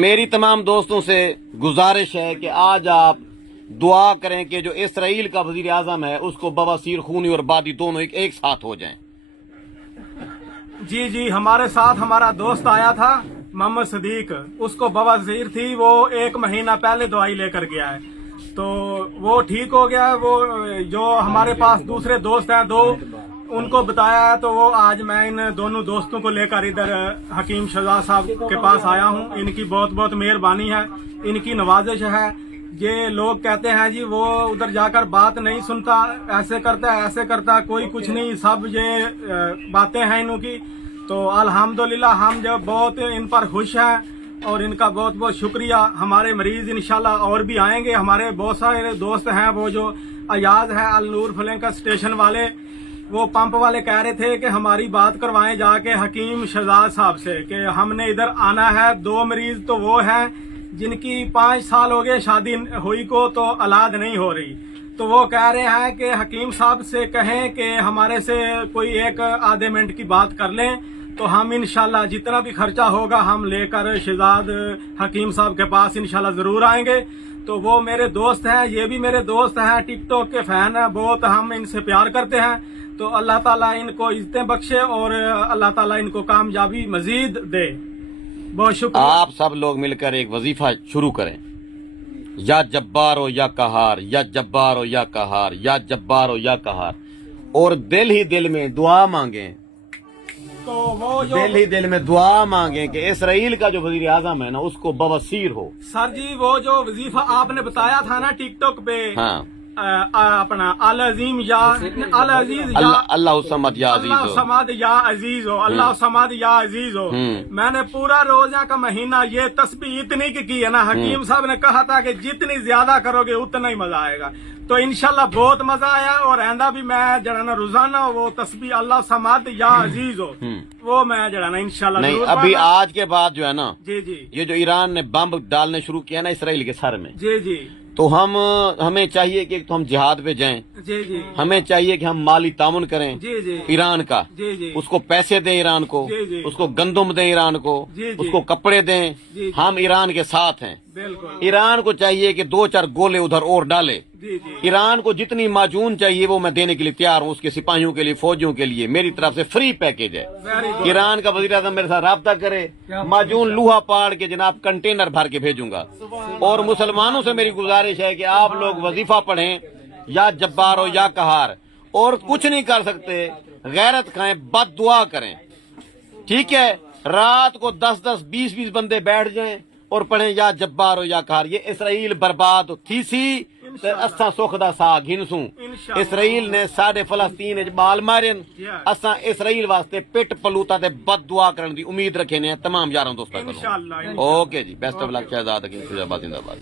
میری تمام دوستوں سے گزارش ہے کہ آج آپ دعا کریں کہ جو اسرائیل کا وزیر اعظم ہے اس کو بواسیر خونی اور بادی دونوں ایک ساتھ ہو جائیں۔ جی ہمارے ساتھ ہمارا دوست آیا تھا محمد صدیق، اس کو بواسیر تھی، وہ 1 مہینہ پہلے دوائی لے کر گیا ہے تو وہ ٹھیک ہو گیا۔ وہ جو ہمارے پاس دوسرے دوست ہیں 2 ان کو بتایا ہے تو وہ آج میں ان دونوں دوستوں کو لے کر ادھر حکیم شہزاد صاحب کے پاس آیا ہوں۔ ان کی بہت بہت مہربانی ہے، ان کی نوازش ہے۔ یہ لوگ کہتے ہیں جی وہ ادھر جا کر بات نہیں سنتا، ایسے کرتا ہے ایسے کرتا ہے، کوئی کچھ نہیں، سب یہ باتیں ہیں انہوں کی۔ تو الحمدللہ ہم جو بہت ان پر خوش ہیں اور ان کا بہت بہت شکریہ۔ ہمارے مریض انشاءاللہ اور بھی آئیں گے۔ ہمارے بہت سارے دوست ہیں، وہ جو ایاز ہے النور فلنکا اسٹیشن والے، وہ پمپ والے کہہ رہے تھے کہ ہماری بات کروائیں جا کے حکیم شہزاد صاحب سے کہ ہم نے ادھر آنا ہے۔ 2 مریض تو وہ ہیں جن کی 5 سال ہو گئے شادی ہوئی کو تو اولاد نہیں ہو رہی، تو وہ کہہ رہے ہیں کہ حکیم صاحب سے کہیں کہ ہمارے سے کوئی 1 آدھے منٹ کی بات کر لیں تو ہم انشاءاللہ جتنا بھی خرچہ ہوگا ہم لے کر شہزاد حکیم صاحب کے پاس انشاءاللہ ضرور آئیں گے۔ تو وہ میرے دوست ہیں، یہ بھی میرے دوست ہیں، ٹک ٹاک کے فین ہیں بہت، ہم ان سے پیار کرتے ہیں۔ تو اللہ تعالیٰ ان کو عزتیں بخشے اور اللہ تعالیٰ ان کو کامیابی مزید دے۔ بہت شکریہ۔ آپ سب لوگ مل کر ایک وظیفہ شروع کریں، یا جبار ہو یا قہار، یا جبار ہو یا قہار، یا جبار ہو یا قہار، اور دل ہی دل میں دعا مانگیں، تو وہ جو دل ہی دل میں دعا مانگیں کہ اسرائیل کا جو وزیر اعظم ہے نا اس کو بواسیر ہو۔ سر جی وہ جو وظیفہ آپ نے بتایا تھا نا ٹک ٹاک پہ، ہاں، اپنا العظیم یا العزیز یا اللہ الصمد یا عزیز اللہ ہو، سماد یا عزیز ہو، اللہ سماد یا عزیز ہو۔ میں نے پورا روزہ کا مہینہ یہ تسبیح اتنی کی ہے نا، حکیم صاحب نے کہا تھا کہ جتنی زیادہ کرو گے اتنا ہی مزہ آئے گا، تو انشاءاللہ بہت مزہ آیا۔ اور آئندہ بھی میں جڑا روزانہ وہ تسبیح اللہ سماد یا عزیز ہو وہ میں جڑا نا انشاءاللہ نہیں ضرور ابھی پڑھنا۔ آج کے بعد جو ہے نا جی یہ جو ایران نے بم ڈالنے شروع کیا نا اسرائیل کے سر میں، جی تو ہمیں چاہیے کہ تو ہم جہاد پہ جائیں، جی ہمیں چاہیے کہ ہم مالی تعاون کریں جی ایران کا، جی اس کو پیسے دیں ایران کو، جی اس کو گندم دیں ایران کو، اس کو کپڑے دیں، جی ہم ایران کے ساتھ ہیں۔ بالکل ایران کو چاہیے کہ 2-4 گولے ادھر اور ڈالے، جی ایران کو جتنی معجون چاہیے وہ میں دینے کے لیے تیار ہوں، اس کے سپاہیوں کے لیے، فوجیوں کے لیے میری طرف سے فری پیکیج ہے۔ Very good. ایران کا وزیر اعظم میرے ساتھ رابطہ کرے، معجون لوہا پاڑ کے جناب کنٹینر بھر کے بھیجوں گا۔ اور مسلمانوں سے میری گزارش ہے کہ آپ لوگ وظیفہ پڑھیں، یا جبار ہو یا قہار، اور کچھ نہیں کر سکتے غیرت کھائیں، بد دعا کریں، ٹھیک ہے؟ رات کو 10-10 20-20 بندے بیٹھ جائیں اور پڑھیں یا جبار ہو یا قہار۔ یہ اسرائیل برباد تھی سی اساں سکھ دا ساگ ہنسوں، اسرائیل نے ساڈے فلسطین وچ بال مارن، اساں اسرائیل واسطے پٹ پلوتا تے بد دعا کرن دی امید رکھے نے تمام یاراں دوستاں کولوں۔ انشاءاللہ۔ اوکے جی، بیسٹ آف لک، شہزاد حکیم شہزاد زندہ باد۔